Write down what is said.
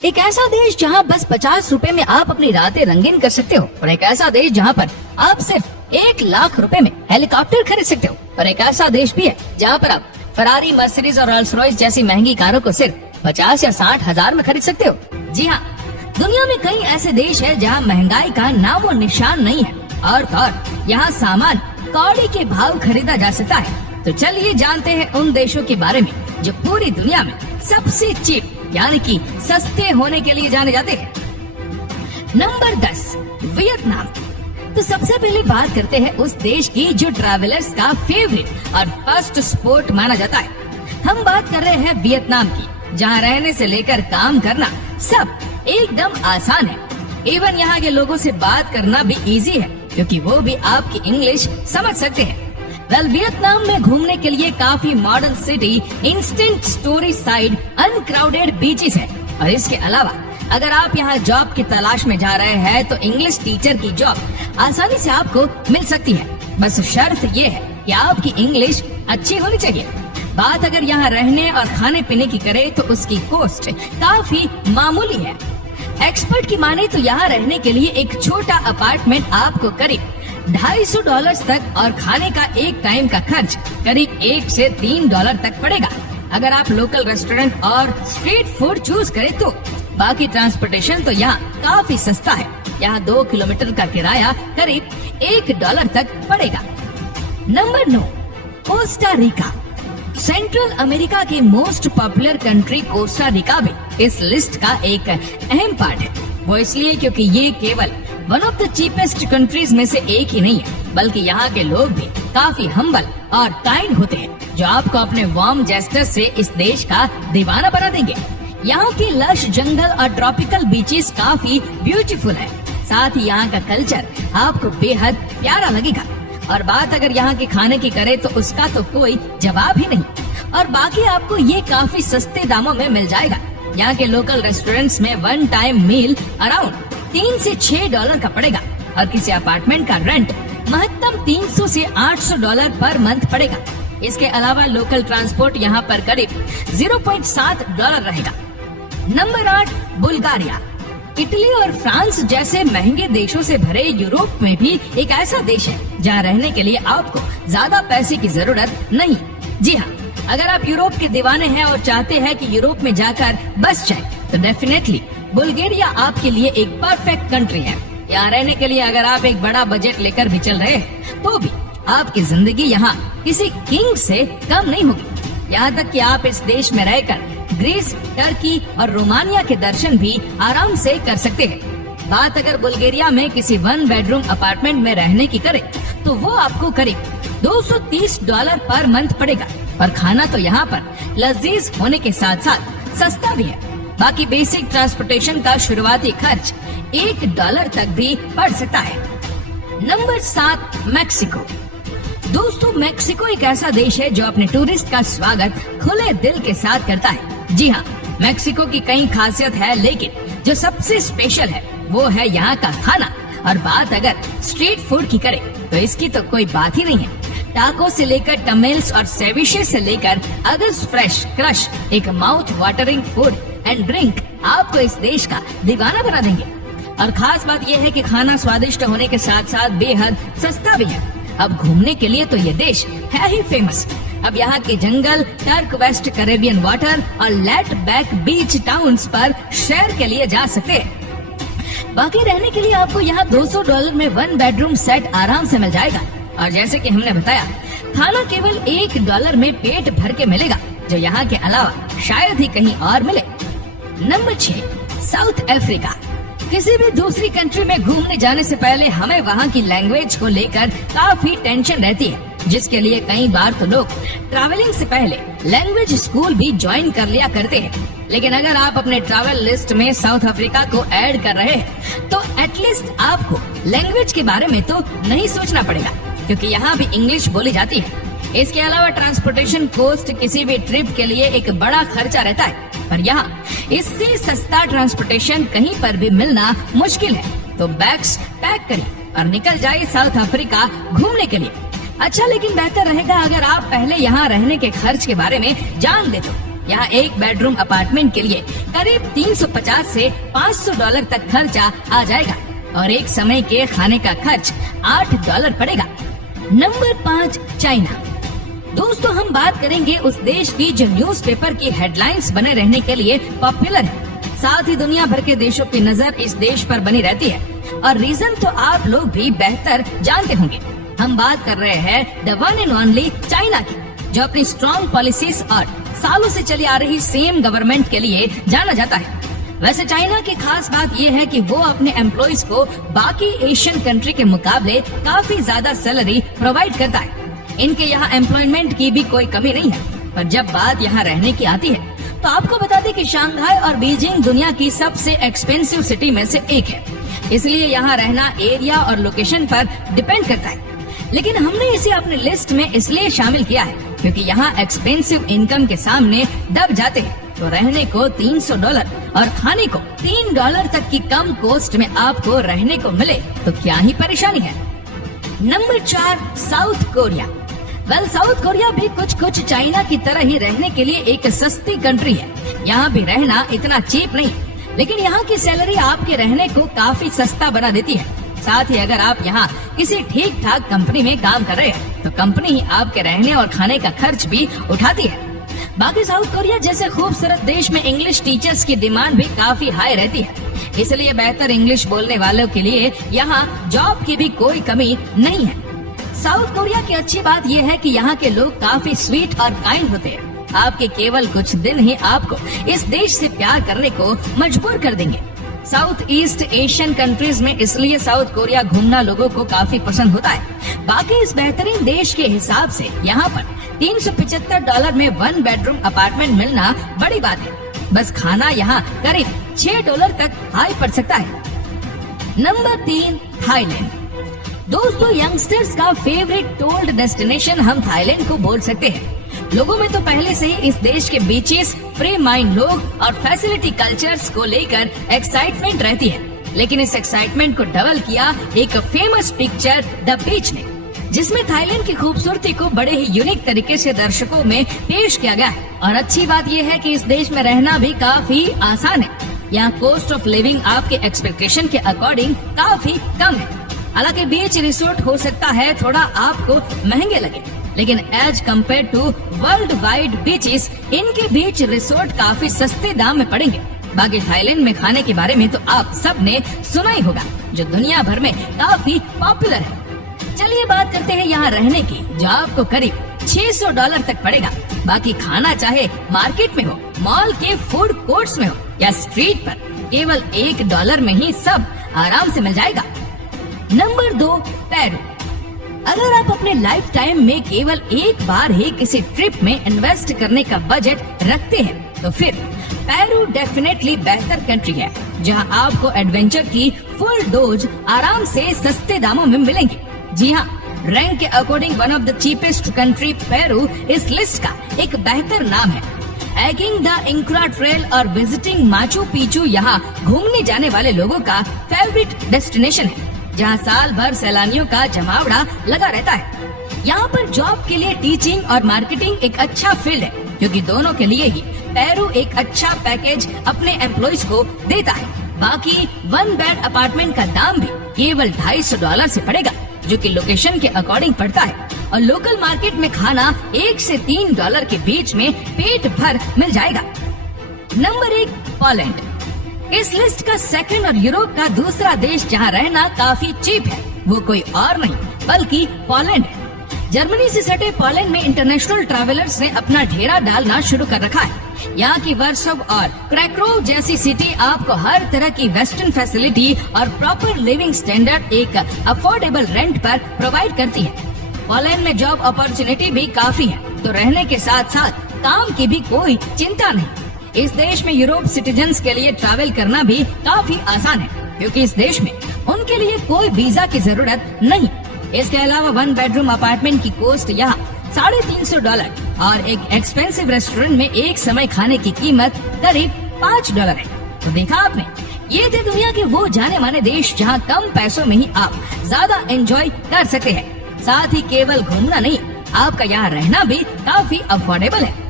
एक ऐसा देश जहां बस 50 रुपए में आप अपनी रातें रंगीन कर सकते हो, और एक ऐसा देश जहां पर आप सिर्फ 1 लाख रुपए में हेलीकॉप्टर खरीद सकते हो, और एक ऐसा देश भी है जहां पर आप फरारी, मर्सिडीज और रोल्स रॉयस जैसी महंगी कारों को सिर्फ 50 या 60 हजार में खरीद सकते हो। जी हाँ, दुनिया में कई ऐसे देश है जहाँ महंगाई का नामो निशान नहीं है, और यहाँ सामान कौड़ी के भाव खरीदा जा सकता है। तो चलिए जानते हैं उन देशों के बारे में जो पूरी दुनिया में सबसे चीप यानी कि सस्ते होने के लिए जाने जाते हैं। Number 10, Vietnam. तो सबसे पहले बात करते हैं उस देश की जो ट्रैवलर्स का फेवरेट और फर्स्ट स्पोर्ट माना जाता है। हम बात कर रहे हैं वियतनाम की, जहां रहने से लेकर काम करना सब एकदम आसान है। इवन यहाँ के लोगों से बात करना भी इजी है, क्योंकि वो भी आपकी इंग्लिश समझ सकते हैं। वियतनाम में घूमने के लिए काफी modern city, instant story side, uncrowded beaches है। और इसके अलावा अगर आप यहाँ जॉब की तलाश में जा रहे हैं तो इंग्लिश टीचर की जॉब आसानी से आपको मिल सकती है। बस शर्त ये है कि आपकी इंग्लिश अच्छी होनी चाहिए। बात अगर यहाँ रहने और खाने पीने की करे तो उसकी कॉस्ट काफी मामूली है। एक्सपर्ट की माने तो यहाँ रहने के लिए एक छोटा अपार्टमेंट आपको करीब $250 तक और खाने का एक टाइम का खर्च करीब $1 से $3 तक पड़ेगा। अगर आप लोकल रेस्टोरेंट और स्ट्रीट फूड चूज करें तो बाकी ट्रांसपोर्टेशन तो यहाँ काफी सस्ता है। यहाँ 2 किलोमीटर का किराया करीब $1 तक पड़ेगा। Number 9, Costa Rica. Central America की most popular country Costa Rica भी इस लिस्ट का एक अहम पार्ट है। वो इसलिए क्योंकि ये केवल one of the cheapest countries में से एक ही नहीं है, बल्कि यहाँ के लोग भी काफी हम्बल और काइंड होते हैं, जो आपको अपने वार्म जेस्चर्स से इस देश का दीवाना बना देंगे। यहाँ के लश जंगल और ट्रॉपिकल बीचेस काफी ब्यूटीफुल है। साथ ही यहाँ का कल्चर आपको बेहद प्यारा लगेगा। और बात अगर यहाँ के खाने की करे तो उसका तो कोई जवाब ही नहीं। और बाकी आपको ये काफी सस्ते दामों में मिल जाएगा। यहाँ के लोकल रेस्टोरेंट्स में वन टाइम मील अराउंड $3 से $6 का पड़ेगा, और किसी अपार्टमेंट का रेंट महत्तम $300 से $800 पर मंथ पड़ेगा। इसके अलावा लोकल ट्रांसपोर्ट यहाँ पर करीब $0.7 रहेगा। Number 8, Bulgaria. इटली और फ्रांस जैसे महंगे देशों से भरे यूरोप में भी एक ऐसा देश है जहाँ रहने के लिए आपको ज्यादा पैसे की जरूरत नहीं। जी हाँ, अगर आप यूरोप के दीवाने हैं और चाहते हैं कि यूरोप में जाकर बस जाए तो डेफिनेटली बुल्गारिया आपके लिए एक परफेक्ट कंट्री है। यहाँ रहने के लिए अगर आप एक बड़ा बजट लेकर भी चल रहे हैं तो भी आपकी जिंदगी यहाँ किसी किंग से कम नहीं होगी। यहाँ तक कि आप इस देश में रहकर ग्रीस, टर्की और रोमानिया के दर्शन भी आराम से कर सकते हैं। बात अगर बुल्गारिया में किसी 1 बेडरूम अपार्टमेंट में रहने की करे तो वो आपको करीब $230 पर मंथ पड़ेगा, और खाना तो यहाँ पर लजीज होने के साथ साथ सस्ता भी है। बाकी बेसिक ट्रांसपोर्टेशन का शुरुआती खर्च $1 तक भी पड़ सकता है। Number 7, Mexico. दोस्तों, मैक्सिको एक ऐसा देश है जो अपने टूरिस्ट का स्वागत खुले दिल के साथ करता है। जी हाँ, मैक्सिको की कई खासियत है, लेकिन जो सबसे स्पेशल है वो है यहाँ का खाना। और बात अगर स्ट्रीट फूड की करे तो इसकी तो कोई बात ही नहीं है। टाको से लेकर टमेल्स और सेविशे से लेकर अदर्स फ्रेश क्रश, एक mouth watering food and drink आपको इस देश का दीवाना बना देंगे। और खास बात यह है कि खाना स्वादिष्ट होने के साथ साथ बेहद सस्ता भी है। अब घूमने के लिए तो ये देश है ही फेमस। अब यहाँ के जंगल, टर्क वेस्ट कैरेबियन वाटर और लेट बैक बीच टाउन्स पर शेयर के लिए जा सकते हैं। बाकी रहने के लिए आपको यहाँ $200 में 1 बेडरूम सेट आराम से मिल जाएगा। और जैसे कि हमने बताया, खाना केवल $1 में पेट भर के मिलेगा, जो यहाँ के अलावा शायद ही कहीं और मिले। Number 6, south Africa. किसी भी दूसरी कंट्री में घूमने जाने से पहले हमें वहाँ की लैंग्वेज को लेकर काफी टेंशन रहती है, जिसके लिए कई बार तो लोग ट्रैवलिंग से पहले लैंग्वेज स्कूल भी ज्वाइन कर लिया करते हैं। लेकिन अगर आप अपने ट्रैवल लिस्ट में साउथ अफ्रीका को ऐड कर रहे हैं तो एटलीस्ट आपको लैंग्वेज के बारे में तो नहीं सोचना पड़ेगा, क्योंकि यहाँ भी इंग्लिश बोली जाती है। इसके अलावा ट्रांसपोर्टेशन कॉस्ट किसी भी ट्रिप के लिए एक बड़ा खर्चा रहता है, पर यहाँ इससे सस्ता ट्रांसपोर्टेशन कहीं पर भी मिलना मुश्किल है। तो बैग्स पैक करिए और निकल जाइए साउथ अफ्रीका घूमने के लिए। अच्छा, लेकिन बेहतर रहेगा अगर आप पहले यहाँ रहने के खर्च के बारे में जान ले तो, यहाँ एक बेडरूम अपार्टमेंट के लिए करीब 350 से $500 तक खर्चा आ जाएगा और एक समय के खाने का खर्च $8 पड़ेगा। Number 5, China. दोस्तों, हम बात करेंगे उस देश की जो न्यूज़पेपर की हेडलाइंस बने रहने के लिए पॉपुलर है। साथ ही दुनिया भर के देशों की नजर इस देश पर बनी रहती है और रीजन तो आप लोग भी बेहतर जानते होंगे। हम बात कर रहे हैं the one and only China की, जो अपनी स्ट्रॉन्ग पॉलिसीज और सालों से चली आ रही सेम गवर्नमेंट के लिए जाना जाता है। वैसे चाइना की खास बात यह है कि वो अपने एम्प्लॉइज को बाकी एशियन कंट्री के मुकाबले काफी ज्यादा सैलरी प्रोवाइड करता है। इनके यहाँ एम्प्लॉयमेंट की भी कोई कमी नहीं है। पर जब बात यहाँ रहने की आती है तो आपको बता दें कि शंघाई और बीजिंग दुनिया की सबसे एक्सपेंसिव सिटी में से एक है। इसलिए यहाँ रहना एरिया और लोकेशन पर डिपेंड करता है। लेकिन हमने इसे अपनी लिस्ट में इसलिए शामिल किया है क्योंकि यहाँ एक्सपेंसिव इनकम के सामने दब जाते हैं। तो रहने को $300 और खाने को $3 तक की कम कॉस्ट में आपको रहने को मिले तो क्या ही परेशानी है। Number 4, south Korea. South Korea भी कुछ चाइना की तरह ही रहने के लिए एक सस्ती कंट्री है। यहाँ भी रहना इतना चीप नहीं, लेकिन यहाँ की सैलरी आपके रहने को काफी सस्ता बना देती है। साथ ही अगर आप यहाँ किसी ठीक ठाक कंपनी में काम कर रहे हैं तो कंपनी ही आपके रहने और खाने का खर्च भी उठाती है। बाकी साउथ कोरिया जैसे खूबसूरत देश में इंग्लिश टीचर्स की डिमांड भी काफी हाई रहती है। इसलिए बेहतर इंग्लिश बोलने वालों के लिए यहाँ जॉब की भी कोई कमी नहीं है। साउथ कोरिया की अच्छी बात यह है कि यहाँ के लोग काफी स्वीट और काइंड होते हैं। आपके केवल कुछ दिन ही आपको इस देश से प्यार करने को मजबूर कर देंगे। साउथ ईस्ट एशियन कंट्रीज में इसलिए साउथ कोरिया घूमना लोगों को काफी पसंद होता है। बाकी इस बेहतरीन देश के हिसाब से यहाँ पर $375 में 1 बेडरूम अपार्टमेंट मिलना बड़ी बात है। बस खाना यहाँ करीब $6 तक हाई पड़ सकता है। Number 3, Thailand. दोस्तों, यंगस्टर्स का फेवरेट टूरिस्ट डेस्टिनेशन हम थाईलैंड को बोल सकते हैं। लोगों में तो पहले से ही इस देश के बीचेस, फ्री माइंड लोग और फैसिलिटी कल्चर्स को लेकर एक्साइटमेंट रहती है। लेकिन इस एक्साइटमेंट को डबल किया एक फेमस पिक्चर द बीच ने, जिसमें थाईलैंड की खूबसूरती को बड़े ही यूनिक तरीके से दर्शकों में पेश किया गया है। और अच्छी बात यह है कि इस देश में रहना भी काफी आसान है। यहाँ कॉस्ट ऑफ लिविंग आपके एक्सपेक्टेशन के अकॉर्डिंग काफी कम है। हालांकि बीच रिसोर्ट हो सकता है थोड़ा आपको महंगे लगे, लेकिन as compare to world wide beaches, इनके बीच रिसोर्ट काफी सस्ते दाम में पड़ेंगे। बाकी थाईलैंड में खाने के बारे में तो आप सब ने सुना ही होगा, जो दुनिया भर में काफी पॉपुलर है। चलिए बात करते हैं यहाँ रहने की, जो आपको करीब $600 तक पड़ेगा। बाकी खाना चाहे मार्केट में हो, मॉल के फूड कोर्ट्स में हो या स्ट्रीट पर, केवल $1 में ही सब आराम से मिल जाएगा। Number 2, Peru. अगर आप अपने लाइफ टाइम में केवल एक बार ही किसी ट्रिप में इन्वेस्ट करने का बजट रखते हैं तो फिर पेरू डेफिनेटली बेहतर कंट्री है, जहां आपको एडवेंचर की फुल डोज आराम से सस्ते दामों में मिलेंगे। जी हाँ, रैंक के according one of the cheapest country Peru इस लिस्ट का एक बेहतर नाम है। हाइकिंग द इंक्रा ट्रेल और विजिटिंग माचू पिचू यहाँ घूमने जाने वाले लोगों का फेवरेट डेस्टिनेशन है, जहाँ साल भर सैलानियों का जमावड़ा लगा रहता है। यहाँ पर जॉब के लिए टीचिंग और मार्केटिंग एक अच्छा फील्ड है, क्योंकि दोनों के लिए ही पेरू एक अच्छा पैकेज अपने एम्प्लॉइज को देता है। बाकी 1 बेड अपार्टमेंट का दाम भी केवल $250 से पड़ेगा, जो कि लोकेशन के अकॉर्डिंग पड़ता है। और लोकल मार्केट में खाना $1 से $3 के बीच में पेट भर मिल जाएगा। Number 1, Poland. इस लिस्ट का सेकंड और यूरोप का दूसरा देश जहां रहना काफी चीप है, वो कोई और नहीं बल्कि पोलैंड है। जर्मनी से सटे पोलैंड में इंटरनेशनल ट्रैवलर्स ने अपना डेरा डालना शुरू कर रखा है। यहाँ की वर्सोव और क्रैकोव जैसी सिटी आपको हर तरह की वेस्टर्न फैसिलिटी और प्रॉपर लिविंग स्टैंडर्ड एक अफोर्डेबल रेंट पर प्रोवाइड करती है। पोलैंड में जॉब अपॉर्चुनिटी भी काफी है, तो रहने के साथ साथ काम की भी कोई चिंता नहीं। इस देश में यूरोप सिटीजन्स के लिए ट्रैवल करना भी काफी आसान है, क्योंकि इस देश में उनके लिए कोई वीजा की जरूरत नहीं। इसके अलावा 1 बेडरूम अपार्टमेंट की कॉस्ट यहाँ $350 और एक एक्सपेंसिव रेस्टोरेंट में एक समय खाने की कीमत करीब $5 है। तो देखा आपने, ये थे दुनिया के वो जाने माने देश जहाँ कम पैसों में ही आप ज्यादा एंजॉय कर सकते हैं। साथ ही केवल घूमना नहीं, आपका यहाँ रहना भी काफी अफोर्डेबल है।